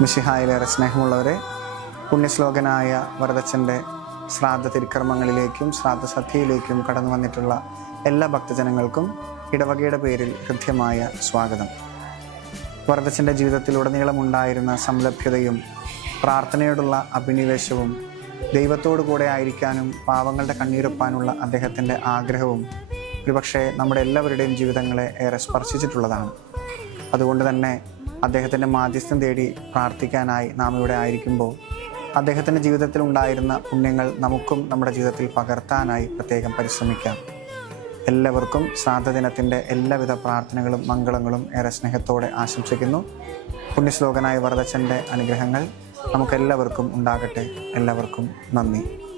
മിശിഹായിലേറെ സ്നേഹമുള്ളവരെ പുണ്യശ്ലോകനായ വരദച്ചന്റെ ശ്രാദ്ധ തിരുക്കർമ്മങ്ങളിലേക്കും ശ്രാദ്ധ സദ്യയിലേക്കും കടന്നു വന്നിട്ടുള്ള എല്ലാ ഭക്തജനങ്ങൾക്കും ഇടവകയുടെ പേരിൽ ഹൃദ്യമായ സ്വാഗതം. വരദച്ചന്റെ ജീവിതത്തിലുടനീളമുണ്ടായിരുന്ന സംലഭ്യതയും പ്രാർത്ഥനയോടുള്ള അഭിനിവേശവും ദൈവത്തോടു കൂടെ ആയിരിക്കാനും പാവങ്ങളുടെ കണ്ണീരൊപ്പാനുള്ള അദ്ദേഹത്തിന്റെ ആഗ്രഹവും ഒരുപക്ഷെ നമ്മുടെ എല്ലാവരുടെയും ജീവിതങ്ങളെ ഏറെ സ്പർശിച്ചിട്ടുള്ളതാണ്. അതുകൊണ്ട് തന്നെ അദ്ദേഹത്തിന്റെ മാധ്യസ്ഥം തേടി പ്രാർത്ഥിക്കാനായി നാം ഇവിടെ ആയിരിക്കുമ്പോൾ അദ്ദേഹത്തിന്റെ ജീവിതത്തിൽ ഉണ്ടായിരുന്ന പുണ്യങ്ങൾ നമുക്കും നമ്മുടെ ജീവിതത്തിൽ പകർത്താനായി പ്രത്യേകം പരിശ്രമിക്കാം. എല്ലാവർക്കും ശ്രാദ്ധദിനത്തിന്റെ എല്ലാവിധ പ്രാർത്ഥനകളും മംഗളങ്ങളും ഏറെ സ്നേഹത്തോടെ ആശംസിക്കുന്നു. പുണ്യശ്ലോകനായ വരദച്ചന്റെ അനുഗ്രഹങ്ങൾ നമുക്കെല്ലാവർക്കും ഉണ്ടാകട്ടെ. എല്ലാവർക്കും നന്ദി.